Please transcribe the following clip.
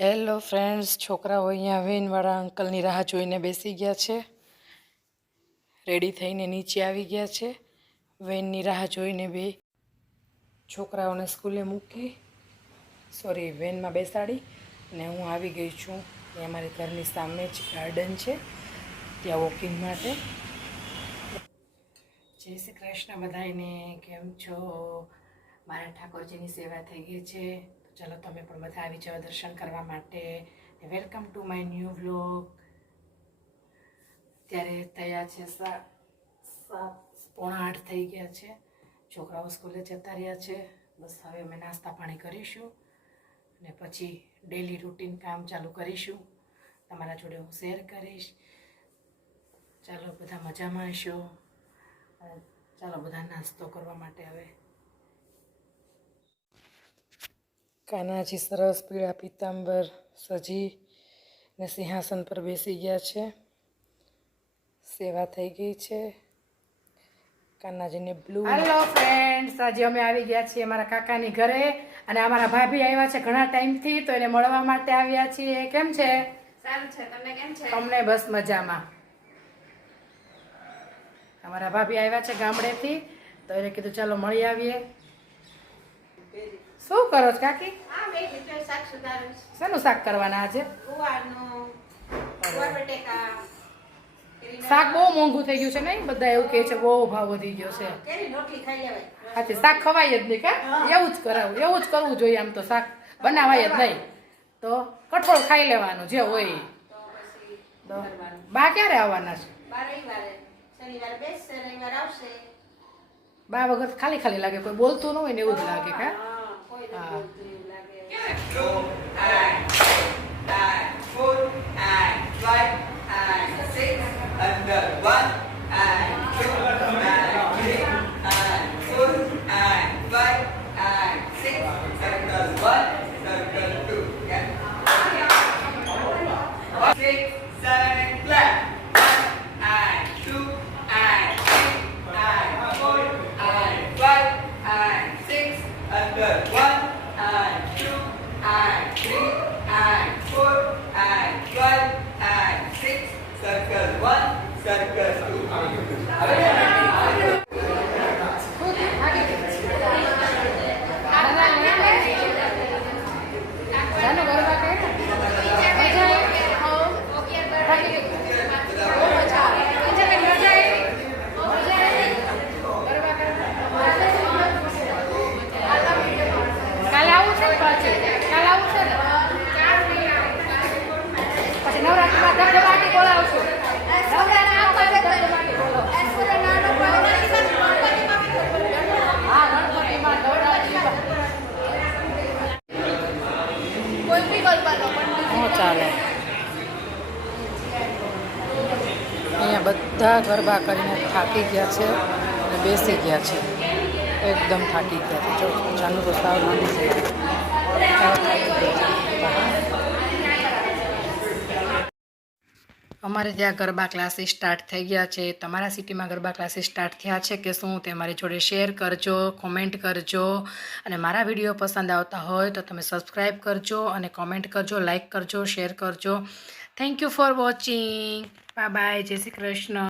Hello friends, છોકરાઓ અહીંયા વેનવાળા અંકલની રાહ જોઈને બેસી ગયા છે. રેડી થઈને નીચે આવી ગયા છે. વેનની રાહ જોઈને બે છોકરાઓને સ્કૂલે મૂકી વેનમાં બેસાડી અને હું આવી ગઈ છું. ત્યાં અમારી ઘરની સામે જ ગાર્ડન છે, ત્યાં વોકિંગ માટે. જય શ્રી કૃષ્ણ બધાને, કેમ છો? મારા ઠાકોરજીની સેવા થઈ ગઈ છે, તો ચાલો તમે પણ બધા આવી જાઓ દર્શન કરવા માટે. Welcome to my new vlog. ત્યારે થયા છે 7:45 થઈ ગયા છે. છોકરાઓ સ્કૂલે જતા રહ્યા છે. બસ હવે અમે નાસ્તા પાણી કરીશું અને પછી ડેલી રૂટીન કામ ચાલુ કરીશું. તમારા જોડે હું શેર કરીશ. ચાલો બધા મજામાં હશો. ચાલો બધા નાસ્તો કરવા માટે. હવે કાનાજી સરસ પીળા પીતાંબર સજી ને સિંહાસન પર બેસી ગયા છે. સેવા થઈ ગઈ છે. કાનાજીને બ્લુ. હેલો ફ્રેન્ડ્સ, આજે અમે આવી ગયા છીએ અમારા કાકાની ઘરે અને અમારા ભાભી આવ્યા છે ઘણા ટાઈમથી, તો એને મળવા માટે આવ્યા છીએ. કેમ છે? સારું છે. તમને કેમ છે? તમને બસ મજામાં. અમારા ભાભી આવ્યા છે ગામડેથી, તો એને કીધું ચાલો મળી આવીએ. શું કરો છો કાકી? હા, મેં કીધું શાક સુધારું. શેનું શાક કરવાના આજે? ગુવારનું, ગુવાર બટેકા. શાક બહુ મોંઘું થઈ ગયું છે નહીં? બધા એવું કહે છે બહુ ભાવ વધી ગયો છે. કેરી રોટલી ખાઈ લેવાય. હાથી શાક ખવાય જ નહીં કા? એવું જ કરાવું, એવું જ કરવું જોઈએ. આમ તો શાક બનાવાય જ નહીં, તો કઠોળ ખાઈ લેવાનું જે હોય. તો પછી તો કરવાનું. બા ક્યારે આવવાના છે? બાર રવિવારે, શનિવારે બેસશે, રવિવાર આવશે. બા વગર ખાલી ખાલી લાગે, કોઈ બોલતું ન હોય ને એવું જ લાગે કા? હા, કોઈ નથી બોલતું એવું લાગે. Under 1 and 2 and 3 and 4 and 5 and 6. Circle 1, circle 2. Yeah. 6, 7, clap. 1 and 2 and 3 and 4 and 5 and 6. Under 1 and 2 and 3 and 4 and 12 and 6. Circle 1, circle 2. કાલે આવું છે ને પાછું? કાલે આવું છે ને? પછી નવરાત્રીમાં ધબધબાટી બોલાવશું. નવરાત્રીમાં ધબધબાટી બોલાવશું. હા, ગણપતિમાં નવરાત્રીમાં. શું ચાલે? અહીંયા બધા ગરબા કરીને થાકી ગયા છે અને બેસી ગયા છે. એકદમ થાકી ગયા છે. જો જાનું તો સાવ નાની છે. સાવ થાકી ગયા છે. અમારે ત્યાં ગરબા ક્લાસીસ સ્ટાર્ટ થઈ ગયા છે. તમારા સિટીમાં ગરબા ક્લાસીસ સ્ટાર્ટ થયા છે કે શું, તે મારી જોડે શેર કરજો, કોમેન્ટ કરજો. અને મારા વિડીયો પસંદ આવતા હોય તો તમે સબસ્ક્રાઈબ કરજો અને કોમેન્ટ કરજો, લાઈક કરજો, શેર કરજો. Thank you for watching. Bye bye. જય શ્રી કૃષ્ણ.